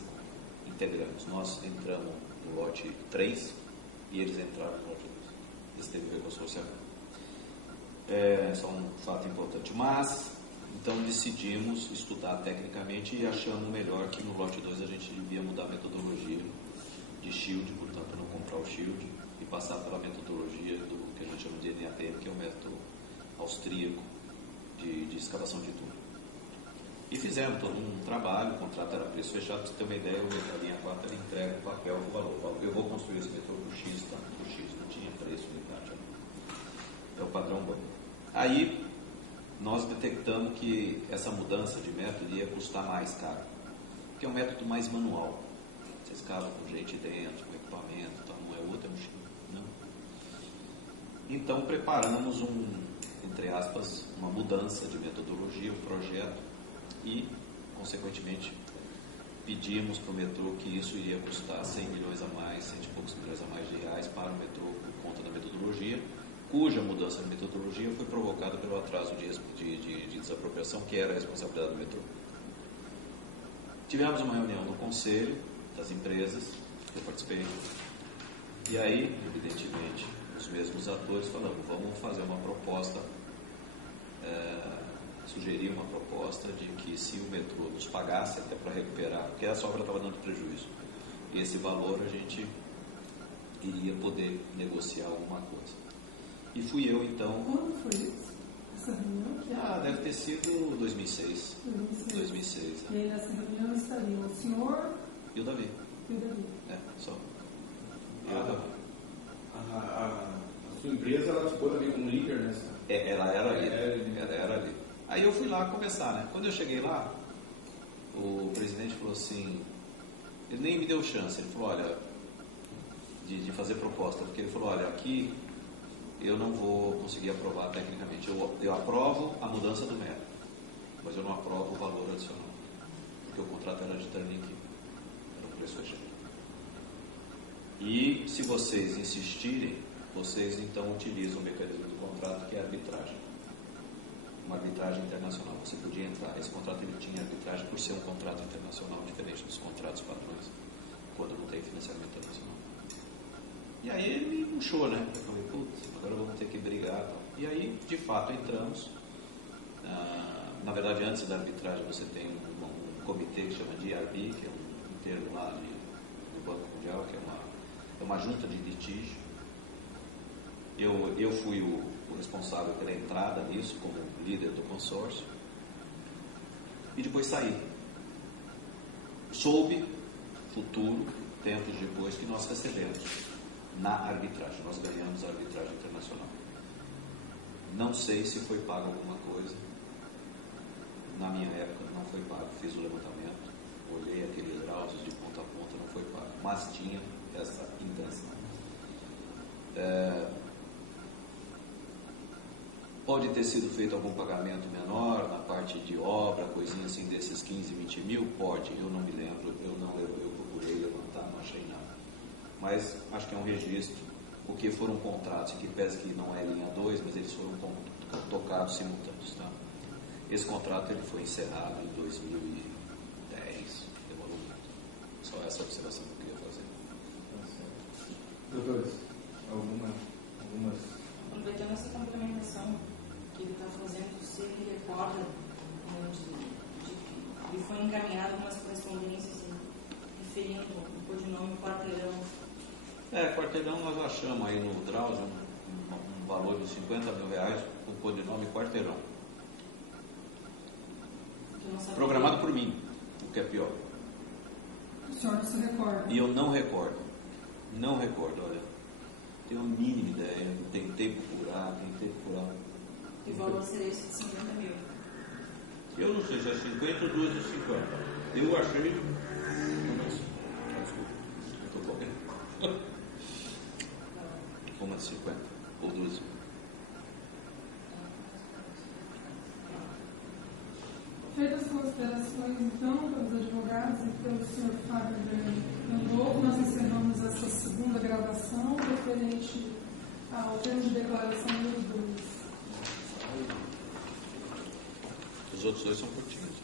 Integramos. Nós entramos no lote 3 e eles entraram no lote 2. Esse teve o reconsorciamento. Só um fato importante. Mas, então decidimos estudar tecnicamente e achamos melhor que no lote 2 a gente devia mudar a metodologia de shield, portanto não comprar o shield e passar pela metodologia do que a gente chama de NATM, que é o método austríaco de escavação de túnel. E fizemos todo um trabalho, o contrato era preço fechado, para você ter uma ideia, a linha 4 ela entrega o papel com o valor. Eu vou construir esse metrô por X, tá? Por X, não tinha preço unidade. É o padrão banco. Aí, nós detectamos que essa mudança de método ia custar mais caro, porque é um método mais manual. Você escava com gente dentro, com equipamento, então não é outro, é um chip, não. Então, preparamos entre aspas, uma mudança de metodologia, um projeto, e, consequentemente, pedimos para o metrô que isso iria custar 100 milhões a mais, 100 e poucos milhões a mais de reais para o metrô por conta da metodologia, cuja mudança de metodologia foi provocada pelo atraso de desapropriação, que era a responsabilidade do metrô. Tivemos uma reunião no conselho das empresas, que eu participei, e aí, evidentemente, os mesmos atores falaram, vamos fazer uma proposta, sugerir uma proposta de que se o metrô nos pagasse até para recuperar, porque essa obra estava dando prejuízo, e esse valor a gente iria poder negociar alguma coisa. E fui eu, então... Quando foi isso? Essa reunião? Deve ter sido 2006. 2006. E aí nessa reunião estariam o senhor... E o Davi. Só. E o Davi. A sua empresa, ela ficou também como líder nessa? Ela era líder. Aí eu fui lá começar, né? Quando eu cheguei lá, o presidente falou assim... Ele nem me deu chance. Ele falou, olha... De fazer proposta. Porque ele falou, olha, aqui... eu não vou conseguir aprovar tecnicamente. Eu aprovo a mudança do método, mas eu não aprovo o valor adicional, porque o contrato era de turnkey. preço é cheio. E se vocês insistirem, vocês então utilizam o mecanismo do contrato, que é a arbitragem. Uma arbitragem internacional. Você podia entrar, esse contrato ele tinha arbitragem por ser um contrato internacional, diferente dos contratos padrões, quando não tem financiamento internacional. E aí ele me puxou, né? Eu falei, putz, agora vamos ter que brigar. Tal. E aí, de fato, entramos. Na verdade, antes da arbitragem, você tem um comitê que chama de IRB, que é um termo lá do Banco Mundial, que é uma junta de litígio. Eu fui o responsável pela entrada nisso, como líder do consórcio, e depois saí. Soube, futuro, tempos depois, que nós recebemos na arbitragem. Nós ganhamos a arbitragem internacional. Não sei se foi pago alguma coisa. Na minha época não foi pago. Fiz o levantamento, olhei aqueles áudios de ponta a ponta, não foi pago. Mas tinha essa intenção. Pode ter sido feito algum pagamento menor na parte de obra, coisinha assim desses 15, 20 mil? Pode, eu não me lembro, eu procurei levantar, não achei nada. Mas acho que é um registro, porque foram contratos, que pese que não é linha 2, mas eles foram tocados simultâneos. Tá? Esse contrato ele foi encerrado em 2010, demorou muito. Só essa observação que eu queria fazer. Doutores, algumas... Aproveitando essa complementação que ele está fazendo, você recorda de que lhe foi encaminhado umas correspondências referindo o codinome Quarteirão. Quarteirão nós achamos aí no Drauzio um valor de R$50 mil com o codinome Quarteirão. Programado por mim, o que é pior. O senhor não se recorda? E eu não recordo. Não recordo, olha. Tenho a mínima ideia, tentei procurar. Que valor seria esse de 50 mil? Eu não sei se é 50 ou 2 de 50. Eu achei. Desculpa, eu estou correndo. Uma de 50 ou 12. Feitas as considerações, então, pelos advogados e pelo senhor Fábio Andolfo, nós encerramos essa segunda gravação referente ao termo de declaração dos dois. Os outros dois são curtinhos.